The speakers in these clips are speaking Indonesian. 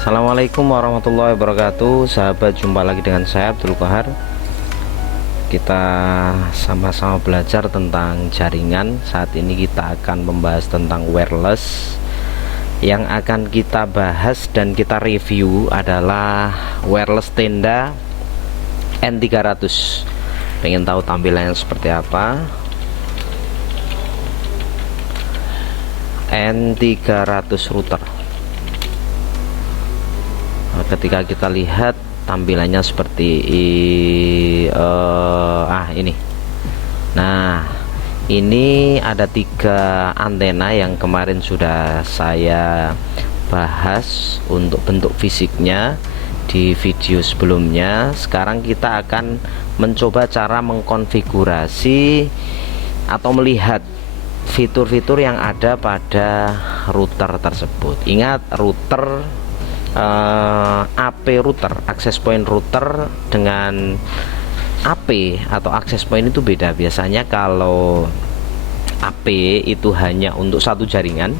Assalamualaikum warahmatullahi wabarakatuh. Sahabat, jumpa lagi dengan saya Abdul Qahar. Kita sama-sama belajar tentang jaringan. Saat ini kita akan membahas tentang wireless. Yang akan kita bahas dan kita review adalah wireless tenda N300. Pengen tahu tampilannya seperti apa? N300 router. Ketika kita lihat tampilannya seperti ini. Nah, ini ada 3 antena yang kemarin sudah saya bahas untuk bentuk fisiknya di video sebelumnya. Sekarang kita akan mencoba cara mengkonfigurasi atau melihat fitur-fitur yang ada pada router tersebut. Ingat, router AP router, access point router dengan AP atau access point itu beda. Biasanya kalau AP itu hanya untuk satu jaringan,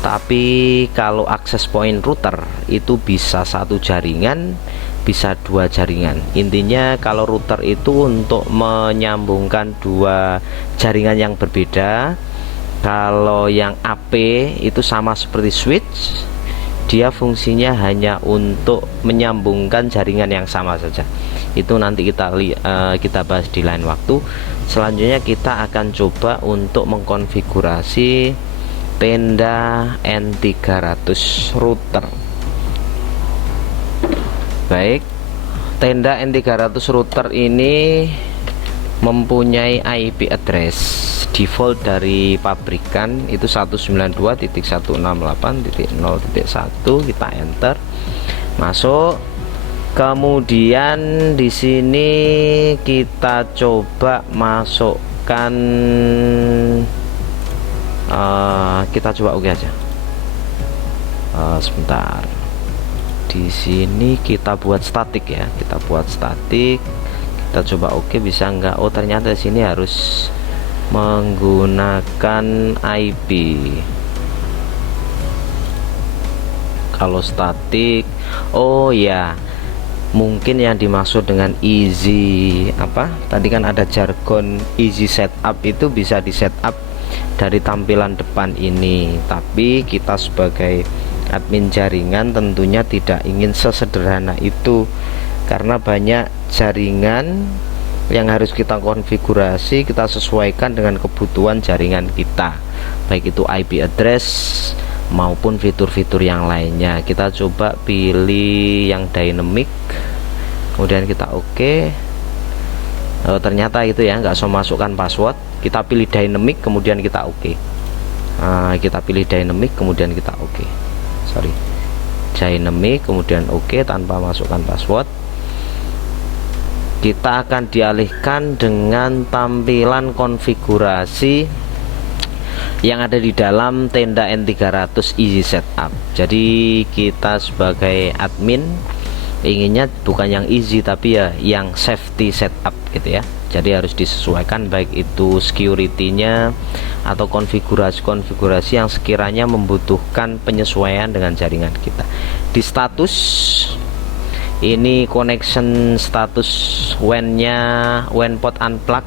tapi kalau access point router itu bisa satu jaringan, bisa 2 jaringan. Intinya kalau router itu untuk menyambungkan 2 jaringan yang berbeda. Kalau yang AP itu sama seperti switch, dia fungsinya hanya untuk menyambungkan jaringan yang sama saja. Itu nanti kita bahas di lain waktu. Selanjutnya kita akan coba untuk mengkonfigurasi tenda N300 router. Baik, tenda N300 router ini mempunyai IP address default dari pabrikan itu 192.168.0.1. Kita enter, masuk. Kemudian di sini kita coba masukkan kita coba oke aja. Sebentar. Di sini kita buat statik ya. Kita buat statik. Kita coba oke, bisa enggak? Oh, ternyata di sini harus menggunakan IP. Kalau statik, oh ya, mungkin yang dimaksud dengan easy apa? Tadi kan ada jargon easy setup, itu bisa di setup dari tampilan depan ini. Tapi kita sebagai admin jaringan tentunya tidak ingin sesederhana itu, karena banyak jaringan yang harus kita konfigurasi, kita sesuaikan dengan kebutuhan jaringan kita, baik itu IP address maupun fitur-fitur yang lainnya. Kita coba pilih yang dynamic, kemudian kita oke. Ternyata itu ya, nggak usah masukkan password. Kita pilih dynamic, kemudian kita oke. Kita pilih dynamic, kemudian kita oke. Dynamic, kemudian oke tanpa masukkan password. Kita akan dialihkan dengan tampilan konfigurasi yang ada di dalam tenda N300 easy setup. Jadi kita sebagai admin inginnya bukan yang easy, tapi ya yang safety setup gitu ya. Jadi harus disesuaikan, baik itu security-nya atau konfigurasi-konfigurasi yang sekiranya membutuhkan penyesuaian dengan jaringan kita. Di status ini connection status WAN-nya, WAN port unplug,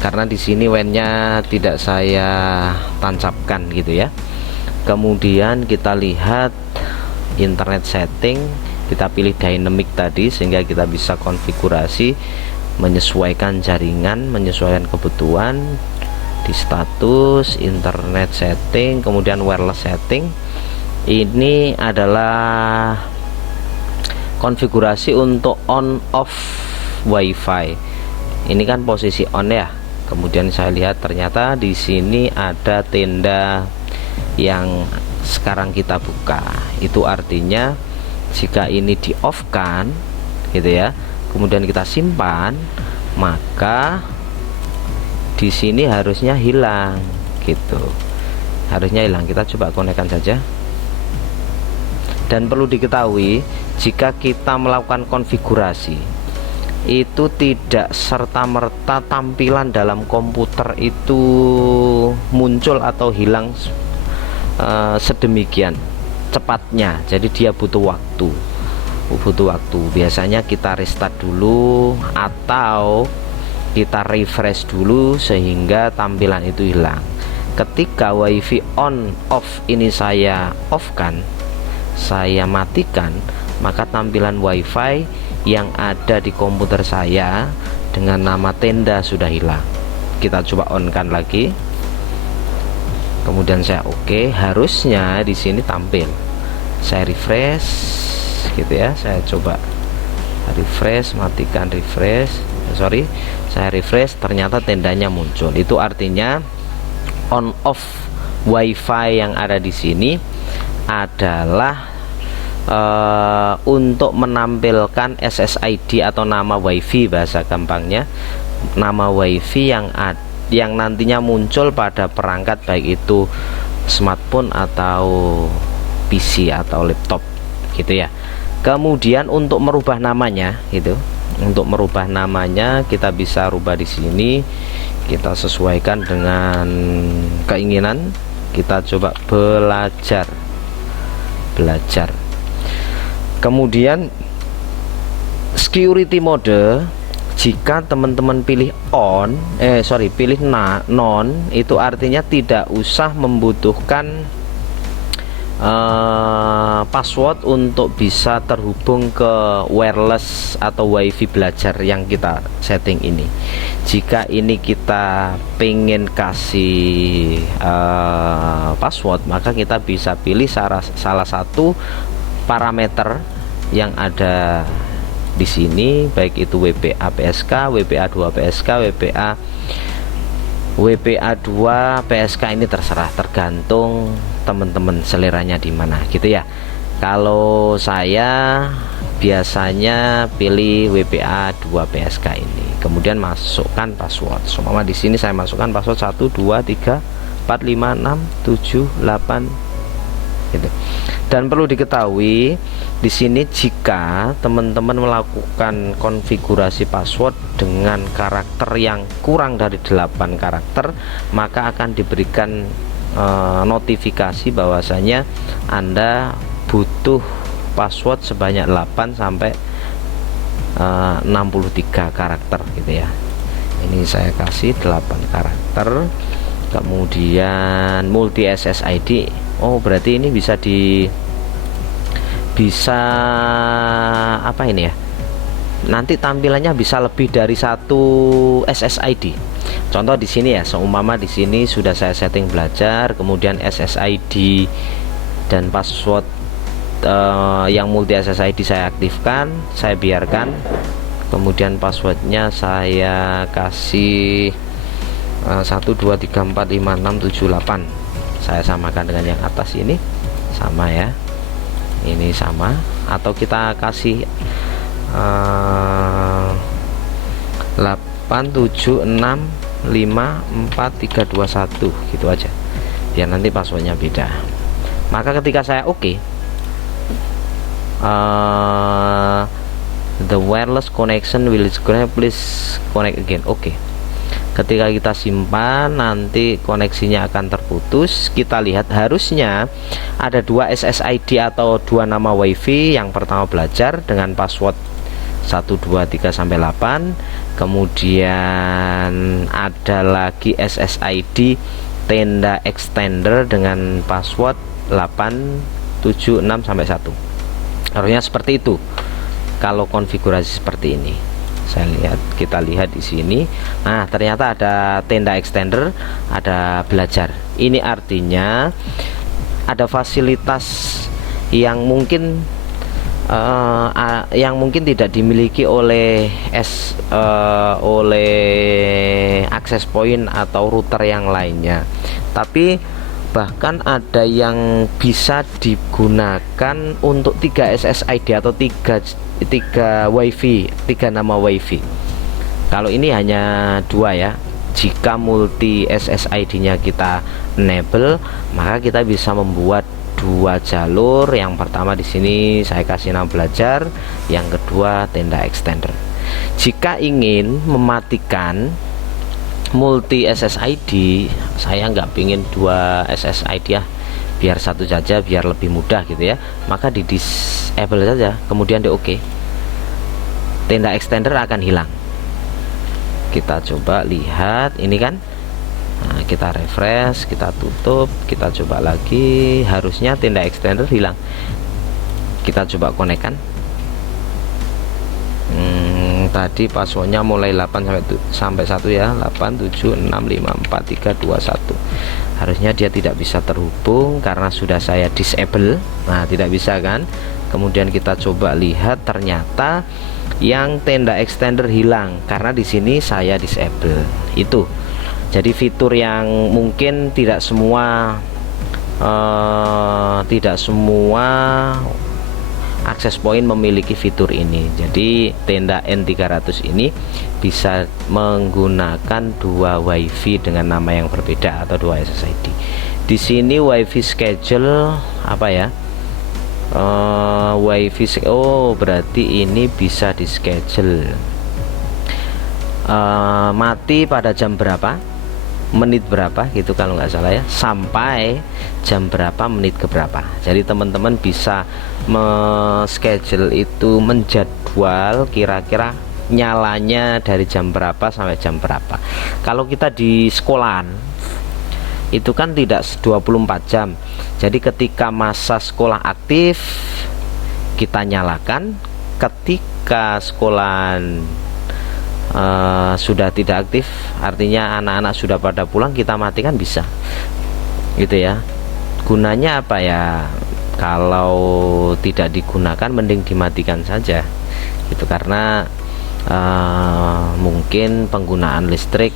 karena di sini WAN-nya tidak saya tancapkan gitu ya. Kemudian kita lihat internet setting, kita pilih dynamic tadi sehingga kita bisa konfigurasi menyesuaikan jaringan, menyesuaikan kebutuhan. Di status internet setting, kemudian wireless setting, ini adalah konfigurasi untuk on off WiFi. Ini kan posisi on ya. Kemudian saya lihat ternyata di sini ada tenda yang sekarang kita buka. Itu artinya jika ini di off kan gitu ya, kemudian kita simpan, maka di sini harusnya hilang gitu. Harusnya hilang. Kita coba konekkan saja. Dan perlu diketahui, jika kita melakukan konfigurasi itu tidak serta-merta tampilan dalam komputer itu muncul atau hilang sedemikian. cepatnya, jadi dia butuh waktu. Biasanya kita restart dulu atau kita refresh dulu sehingga tampilan itu hilang. Ketika WiFi on off ini saya off kan, saya matikan, maka tampilan WiFi yang ada di komputer saya dengan nama tenda sudah hilang. Kita coba on kan lagi, kemudian saya oke, harusnya di sini tampil. Saya refresh gitu ya, saya coba refresh, matikan refresh, saya refresh, ternyata tendanya muncul. Itu artinya on off WiFi yang ada di sini adalah untuk menampilkan SSID atau nama WiFi, bahasa gampangnya nama WiFi yang nantinya muncul pada perangkat baik itu smartphone atau PC atau laptop gitu ya. Kemudian untuk merubah namanya gitu, untuk merubah namanya kita bisa rubah di sini, kita sesuaikan dengan keinginan. Kita coba belajar. Kemudian security mode, jika teman-teman pilih pilih non, itu artinya tidak usah membutuhkan password untuk bisa terhubung ke wireless atau WiFi belajar yang kita setting ini. Jika ini kita pengen kasih password, maka kita bisa pilih salah satu parameter yang ada di sini, baik itu WPA PSK, WPA 2 PSK, WPA 2 PSK, ini terserah, tergantung teman-teman seleranya di mana gitu ya. Kalau saya biasanya pilih WPA 2 PSK ini, kemudian masukkan password. Semua di sini saya masukkan password 1 2 3 4 5 6 7 8 gitu. Dan perlu diketahui di sini, jika teman-teman melakukan konfigurasi password dengan karakter yang kurang dari 8 karakter, maka akan diberikan notifikasi bahwasanya Anda butuh password sebanyak 8 sampai 63 karakter gitu ya. Ini saya kasih 8 karakter. Kemudian multi SSID, oh berarti ini bisa apa ini ya, nanti tampilannya bisa lebih dari satu SSID. Contoh di sini ya, seumpama di sini sudah saya setting belajar, kemudian SSID dan password yang multi SSID saya aktifkan, saya biarkan, kemudian passwordnya saya kasih 1 2 3 4 5 6 7 8. Saya samakan dengan yang atas ini, sama ya, ini sama, atau kita kasih 8 7 6 5 4 3 2 1 gitu aja, biar nanti passwordnya beda. Maka ketika saya oke, the wireless connection will disconnect, please connect again. Oke. Ketika kita simpan, nanti koneksinya akan terputus. Kita lihat harusnya ada 2 SSID atau 2 nama WiFi. Yang pertama belajar dengan password 1 2 3 sampai 8. Kemudian ada lagi SSID tenda extender dengan password 8 7 6 sampai 1. Harusnya seperti itu kalau konfigurasi seperti ini. Kita lihat di sini. Nah, ternyata ada tenda extender, ada belajar. Ini artinya ada fasilitas yang mungkin tidak dimiliki oleh access point atau router yang lainnya. Tapi bahkan ada yang bisa digunakan untuk 3 SSID atau 3 WiFi, 3 nama WiFi. Kalau ini hanya 2 ya. Jika multi SSID-nya kita enable, maka kita bisa membuat 2 jalur. Yang pertama di sini saya kasih nama belajar, yang kedua tenda extender. Jika ingin mematikan multi SSID, saya nggak pingin 2 SSID ya, biar satu saja, biar lebih mudah gitu ya, maka di disable saja, kemudian di oke, tenda extender akan hilang. Kita coba lihat ini kan. Nah, kita refresh, kita tutup, kita coba lagi, harusnya tenda extender hilang. Kita coba konekkan. Tadi passwordnya mulai 8 sampai 1 ya, 8765431. Harusnya dia tidak bisa terhubung karena sudah saya disable. Nah, tidak bisa kan. Kemudian kita coba lihat, ternyata yang tenda extender hilang karena di sini saya disable. Itu jadi fitur yang mungkin tidak semua akses point memiliki fitur ini. Jadi tenda N300 ini bisa menggunakan dua WiFi dengan nama yang berbeda atau dua SSID. Di sini WiFi schedule apa ya? WiFi, oh berarti ini bisa di schedule. Mati pada jam berapa, menit berapa gitu kalau nggak salah ya, sampai jam berapa, menit ke berapa. Jadi teman-teman bisa schedule itu, menjadwal kira-kira nyalanya dari jam berapa sampai jam berapa. Kalau kita di sekolahan itu kan tidak 24 jam. Jadi ketika masa sekolah aktif kita nyalakan, ketika sekolahan sudah tidak aktif, artinya anak-anak sudah pada pulang, kita matikan bisa gitu ya. Gunanya apa ya, kalau tidak digunakan mending dimatikan saja gitu, karena mungkin penggunaan listrik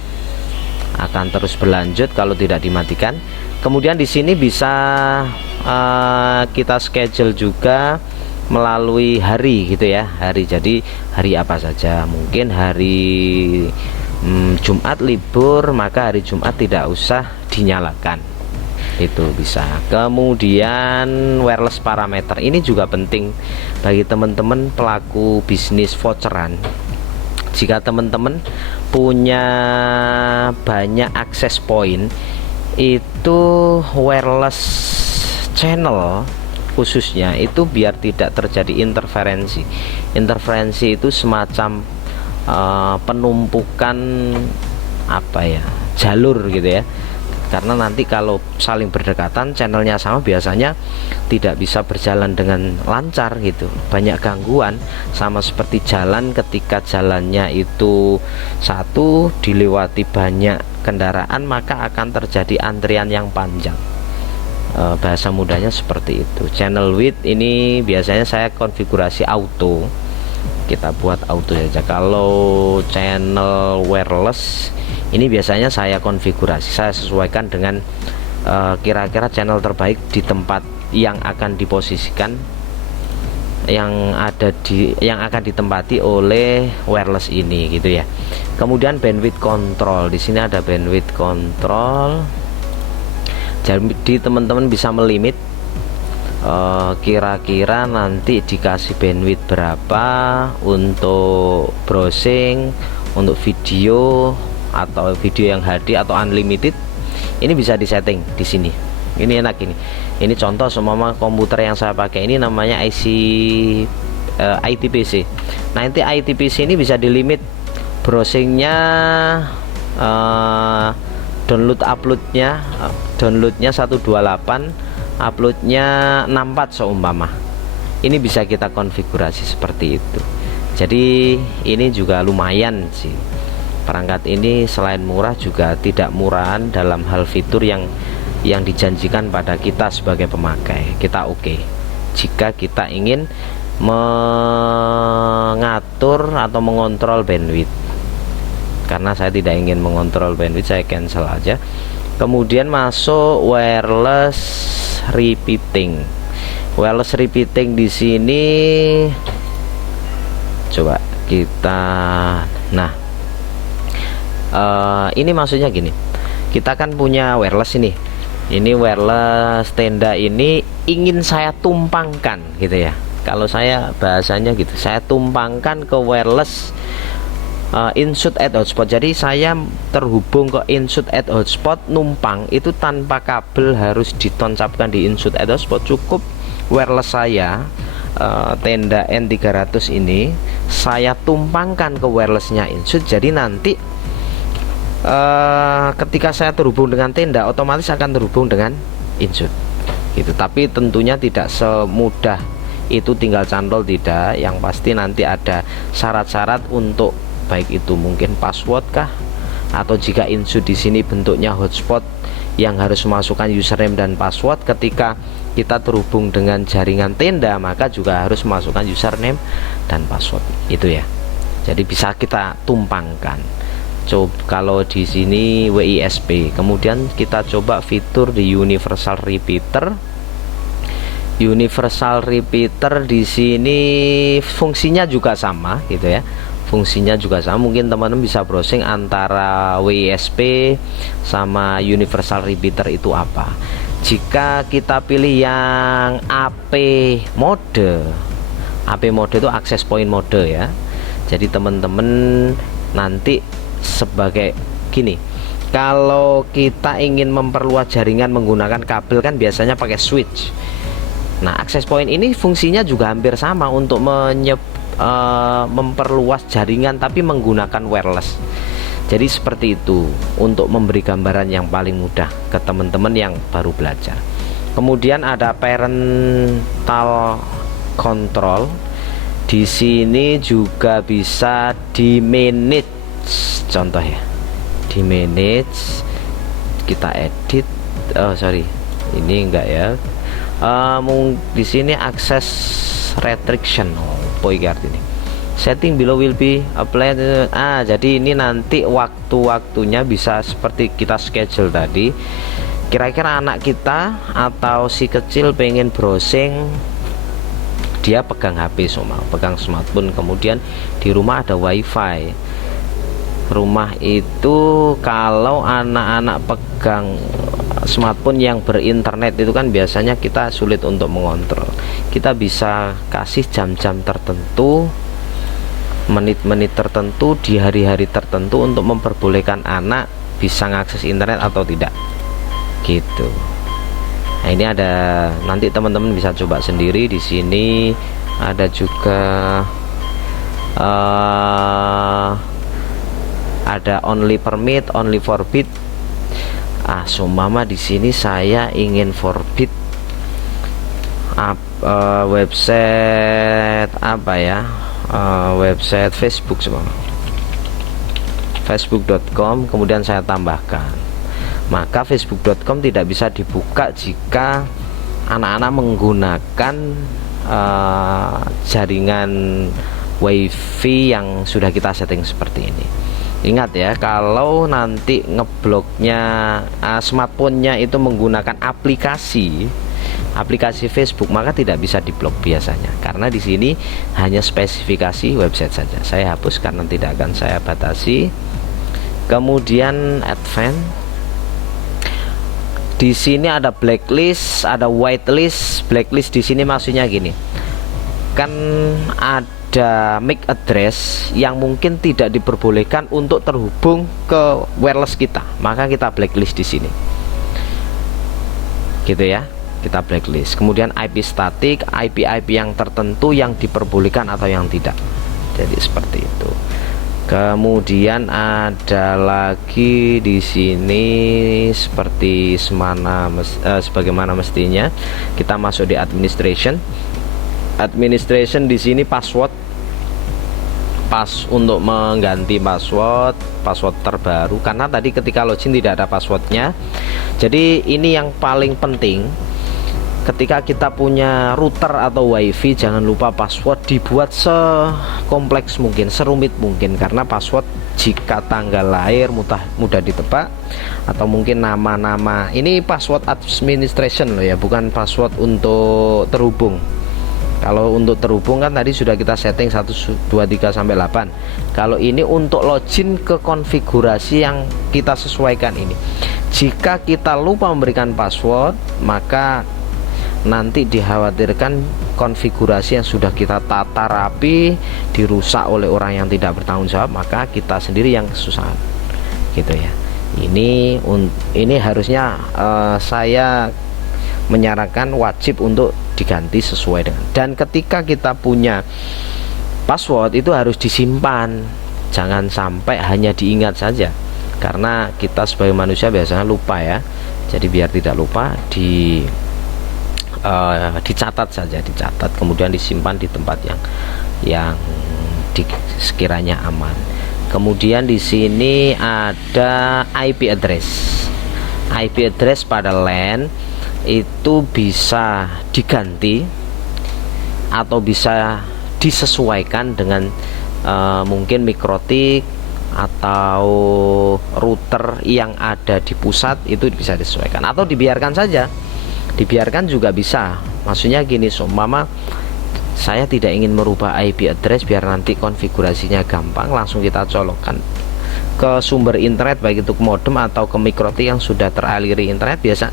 akan terus berlanjut kalau tidak dimatikan. Kemudian di sini bisa kita schedule juga melalui hari gitu ya, hari. Jadi hari apa saja, mungkin hari Jumat libur, maka hari Jumat tidak usah dinyalakan, itu bisa. Kemudian wireless parameter ini juga penting bagi teman-teman pelaku bisnis voucheran. Jika teman-teman punya banyak akses point, itu wireless channel khususnya itu biar tidak terjadi interferensi. Interferensi itu semacam penumpukan apa ya, jalur gitu ya. Karena nanti kalau saling berdekatan, channelnya sama, biasanya tidak bisa berjalan dengan lancar gitu, banyak gangguan. Sama seperti jalan, ketika jalannya itu satu dilewati banyak kendaraan, maka akan terjadi antrian yang panjang. Bahasa mudahnya seperti itu. Channel width ini biasanya saya konfigurasi auto, kita buat auto saja. Kalau channel wireless ini biasanya saya konfigurasi, saya sesuaikan dengan kira-kira channel terbaik di tempat yang akan diposisikan, yang akan ditempati oleh wireless ini gitu ya. Kemudian bandwidth control, di sini ada bandwidth control. Jadi teman-teman bisa melimit kira-kira nanti dikasih bandwidth berapa untuk browsing, untuk video atau video yang HD atau unlimited. Ini bisa disetting di sini. Ini enak ini. Ini contoh semua komputer yang saya pakai ini namanya ITPC. Nah, nanti ITPC ini bisa dilimit browsingnya, downloadnya 128, uploadnya 64 seumpama. Ini bisa kita konfigurasi seperti itu. Jadi ini juga lumayan sih. Perangkat ini selain murah juga tidak murahan dalam hal fitur yang dijanjikan pada kita sebagai pemakai. Kita oke. Jika kita ingin mengatur atau mengontrol bandwidth. Karena saya tidak ingin mengontrol bandwidth, saya cancel aja. Kemudian masuk wireless repeating. Wireless repeating di sini coba kita, nah ini maksudnya gini, kita kan punya wireless ini wireless tenda ini ingin saya tumpangkan gitu ya. Kalau saya bahasanya gitu, saya tumpangkan ke wireless insert add hotspot. Jadi saya terhubung ke insert add hotspot numpang itu tanpa kabel harus ditancapkan di insert add hotspot, cukup wireless saya tenda N300 ini saya tumpangkan ke wirelessnya insert. Jadi nanti ketika saya terhubung dengan tenda otomatis akan terhubung dengan insert gitu. Tapi tentunya tidak semudah itu tinggal cantol, tidak. Yang pasti nanti ada syarat-syarat untuk baik itu mungkin password kah, atau jika insert di sini bentuknya hotspot yang harus memasukkan username dan password. Ketika kita terhubung dengan jaringan tenda maka juga harus memasukkan username dan password itu ya. Jadi bisa kita tumpangkan. Coba kalau di sini WISP, kemudian kita coba fitur di universal repeater. Universal repeater di sini fungsinya juga sama gitu ya. Fungsinya juga sama, mungkin teman-teman bisa browsing antara WISP sama universal repeater itu apa. Jika kita pilih yang AP mode itu access point mode ya. Jadi teman-teman nanti sebagai gini, kalau kita ingin memperluas jaringan menggunakan kabel kan biasanya pakai switch. Nah, access point ini fungsinya juga hampir sama untuk memperluas jaringan tapi menggunakan wireless. Jadi seperti itu untuk memberi gambaran yang paling mudah ke teman-teman yang baru belajar. Kemudian ada parental control. Di sini juga bisa di manage, contoh ya, di manage kita edit. Ini enggak ya. Di sini akses restriction. Ini setting below will be applied. Jadi ini nanti waktu-waktunya bisa seperti kita schedule tadi. Kira-kira anak kita atau si kecil pengen browsing, dia pegang HP semua, pegang smartphone, kemudian di rumah ada wifi. Rumah itu kalau anak-anak pegang smartphone yang berinternet itu kan biasanya kita sulit untuk mengontrol. Kita bisa kasih jam-jam tertentu, menit-menit tertentu di hari-hari tertentu untuk memperbolehkan anak bisa mengakses internet atau tidak gitu. Nah, ini ada, nanti teman-teman bisa coba sendiri. Di sini ada juga ada only permit, only forbid. Seumpama di sini saya ingin forbid website apa ya, website Facebook semua, facebook.com, kemudian saya tambahkan, maka facebook.com tidak bisa dibuka jika anak-anak menggunakan jaringan wifi yang sudah kita setting seperti ini. Ingat ya, kalau nanti ngebloknya smartphone-nya itu menggunakan aplikasi Facebook, maka tidak bisa diblok biasanya, karena di sini hanya spesifikasi website saja. Saya hapus karena tidak akan saya batasi. Kemudian advance, di sini ada blacklist, ada whitelist. Blacklist di sini maksudnya gini, kan ada MAC address yang mungkin tidak diperbolehkan untuk terhubung ke wireless kita, maka kita blacklist di sini, gitu ya. Kita blacklist. Kemudian IP statik, IP yang tertentu yang diperbolehkan atau yang tidak. Jadi seperti itu. Kemudian ada lagi di sini seperti sebagaimana mestinya kita masuk di administration. Administration di sini password, untuk mengganti password terbaru, karena tadi ketika login tidak ada passwordnya. Jadi ini yang paling penting, ketika kita punya router atau wifi, jangan lupa password dibuat sekompleks mungkin, serumit mungkin, karena password jika tanggal lahir mudah ditebak, atau mungkin nama-nama. Ini password administration loh ya, bukan password untuk terhubung. Kalau untuk terhubung kan tadi sudah kita setting 1, 2, 3 sampai 8. Kalau ini untuk login ke konfigurasi yang kita sesuaikan ini. Jika kita lupa memberikan password, maka nanti dikhawatirkan konfigurasi yang sudah kita tata rapi dirusak oleh orang yang tidak bertanggung jawab, maka kita sendiri yang kesusahan gitu ya. Ini harusnya saya menyarankan wajib untuk diganti sesuai dengan, dan ketika kita punya password itu harus disimpan, jangan sampai hanya diingat saja, karena kita sebagai manusia biasanya lupa ya. Jadi biar tidak lupa dicatat saja, dicatat kemudian disimpan di tempat yang sekiranya aman. Kemudian di sini ada IP address. IP address pada LAN itu bisa diganti atau bisa disesuaikan dengan mungkin mikrotik atau router yang ada di pusat, itu bisa disesuaikan atau dibiarkan saja. Dibiarkan juga bisa, maksudnya gini, seumpama saya tidak ingin merubah IP address biar nanti konfigurasinya gampang, langsung kita colokkan ke sumber internet, baik itu ke modem atau ke mikrotik yang sudah teraliri internet, biasa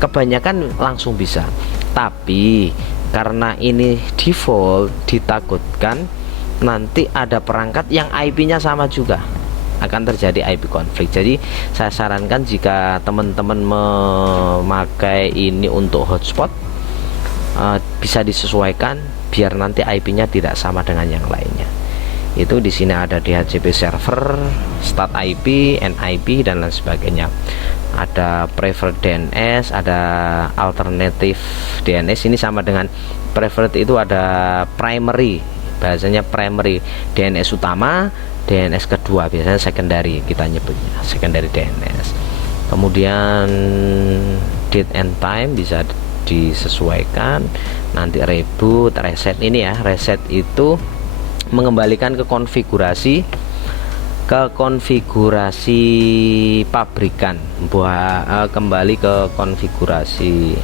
kebanyakan langsung bisa. Tapi karena ini default, ditakutkan nanti ada perangkat yang IP-nya sama juga, akan terjadi IP konflik. Jadi saya sarankan jika teman-teman memakai ini untuk hotspot, bisa disesuaikan biar nanti IP-nya tidak sama dengan yang lainnya. Itu di sini ada DHCP server, stat IP, NIP dan lain sebagainya. Ada preferred DNS, ada alternative DNS. Ini sama dengan preferred, itu ada primary, bahasanya primary DNS utama, DNS kedua, biasanya secondary kita nyebutnya, secondary DNS. Kemudian date and time bisa disesuaikan, nanti reboot, reset. Ini ya, reset itu mengembalikan ke konfigurasi pabrikan, kembali ke konfigurasi.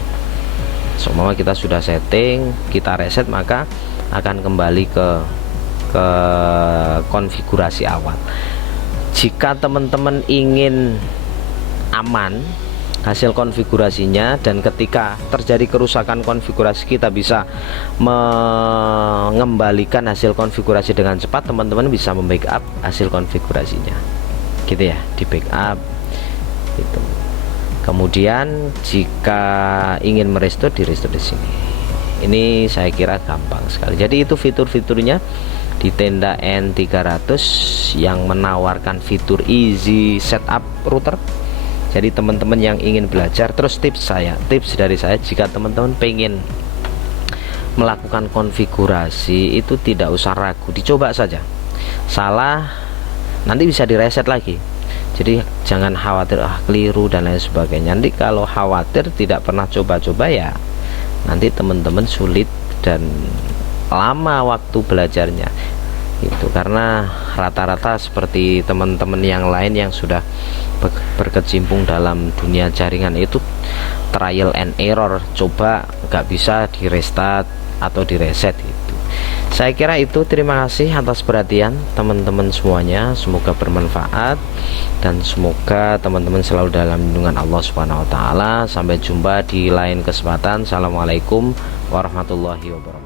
Semua kita sudah setting, kita reset, maka akan kembali ke konfigurasi awal. Jika teman-teman ingin aman hasil konfigurasinya, dan ketika terjadi kerusakan konfigurasi kita bisa mengembalikan hasil konfigurasi dengan cepat, teman-teman bisa membackup hasil konfigurasinya gitu ya, di backup itu. Kemudian jika ingin merestore, di restore di sini. Ini saya kira gampang sekali. Jadi itu fitur-fiturnya di Tenda N300 yang menawarkan fitur easy setup router. Jadi teman-teman yang ingin belajar, terus tips dari saya, jika teman-teman pengen melakukan konfigurasi itu tidak usah ragu, dicoba saja. Salah nanti bisa direset lagi. Jadi jangan khawatir keliru dan lain sebagainya. Nanti kalau khawatir tidak pernah coba-coba, ya nanti teman-teman sulit dan lama waktu belajarnya itu, karena rata-rata seperti teman-teman yang lain yang sudah berkecimpung dalam dunia jaringan itu trial and error, coba nggak bisa di restart atau di reset itu. Saya kira itu. Terima kasih atas perhatian teman-teman semuanya, semoga bermanfaat dan semoga teman-teman selalu dalam lindungan Allah Subhanahu wa taala. Sampai jumpa di lain kesempatan. Assalamualaikum warahmatullahi wabarakatuh.